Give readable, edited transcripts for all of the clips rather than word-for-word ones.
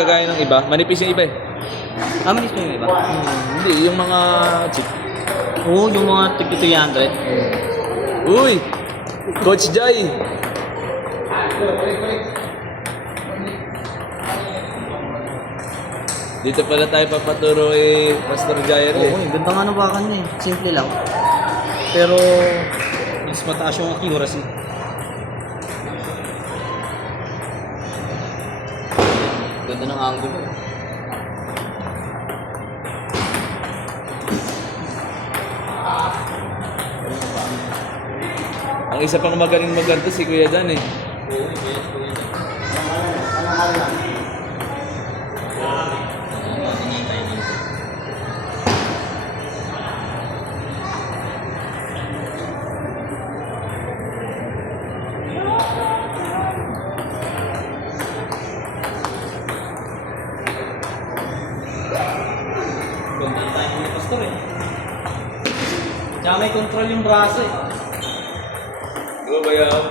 Kagaya ng iba, manipis yung iba eh. Manis mo yung iba? Hindi, yung mga chip. Oo, yung mga tig 300. Uy! Coach Jai! Dito pala tayo papaturo kay Pastor Jair eh. Oo, ganda nga ng bakan niya eh. Simple lang. Pero, mas mataas yung accuracy. Ganda ng angle. Ang isa pang magaling maganto si Kuya Dan eh. Oo, yes, kuya. Ganda tayo ng pastor eh. Tsaka may control yung braso eh. Diba ba yan?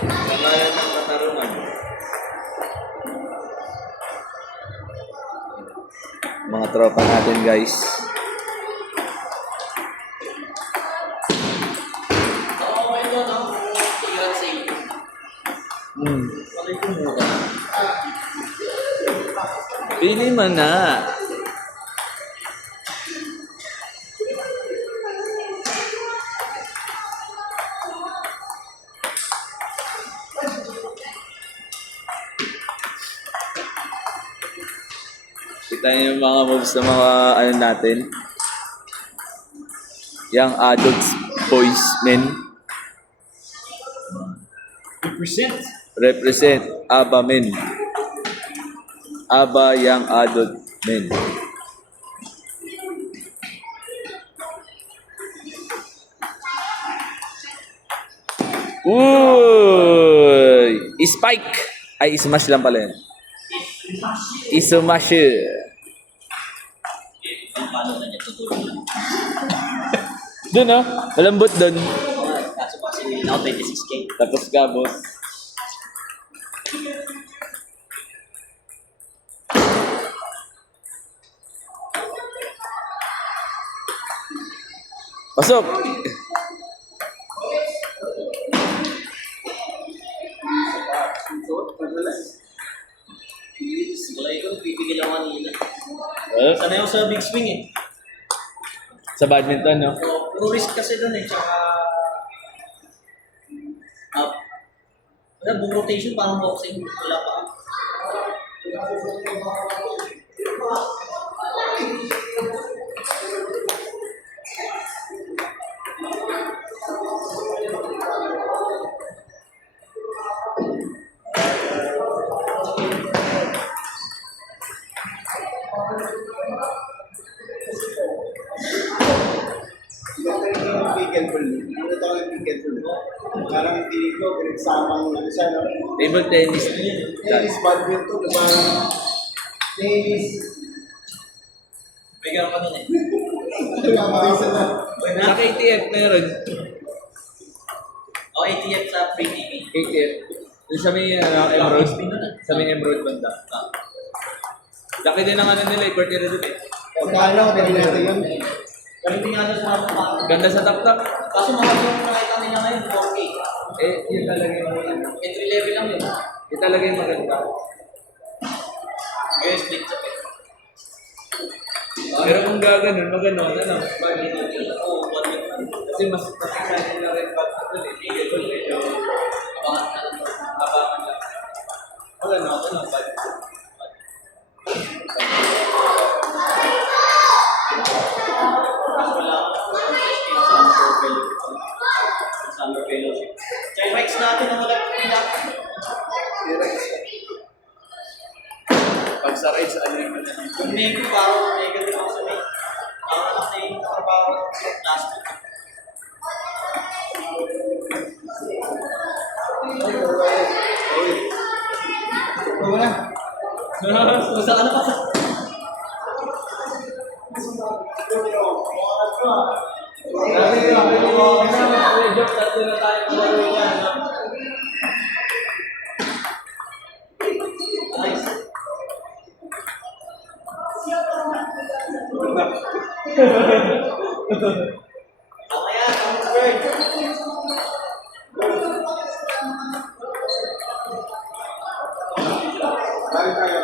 Kanayan ng katarungan. Mga tropa natin guys. Pili man na. Kita niyo yung mga moves ng mga ano natin. Young adults, boys, men. Represent ABA men. ABA young adult men. Uy! Spike! Ay, smash lang pala yan. Isumash. Paano na niya tutulong? Doon oh, malambot doon. Kaso kasi hindi na ako 26K. Tapos ka, boss. Pasok! Wala ko, pipigil ako kanina. Well, Sanay ako sa big swing eh. sa badminton, no? So, puro risk kasi doon eh. Tsaka, wala, buong rotation parang boxing. Wala pa. Parang hindi ko, pinagsamang ano siya, no? Table tennis. Tennis, badminton, diba? Tennis. May gano'n ka doon eh. Nakakarisa na. Sa KTF meron. O, ATF sa free TV. KTF. Yung sa may Emerald. Sa may Emerald banda. Laki din ang ano nila, ipartira doon eh. Pagkano, dali natin yun. Pero hindi nga doon sa mga pang. Ganda sa tak-tak. Kaso mga yung nakita niya ngayon, 4K. Eh, yun talaga yung maganda. Entry level lang yun. Yun talaga yung maganda. Ngayon, split sa pet. Pero kung gaganon, maganon, ano? Oo, badminton. Kasi mas exciting na rin ba't ito eh. Table medyo Abangan na lang. abangan lang. Wala na, badminton. Summer fellowship. Tsaka yung mics natin na wala pila. Pag sa rides, ano yung Yung nego parang negative ako sa may. Parang anak na yung trabaho sa last week. Oo na. Basta ka na pa sa... Tatlo na tayo kumaro yan. Nice. Balik tayo.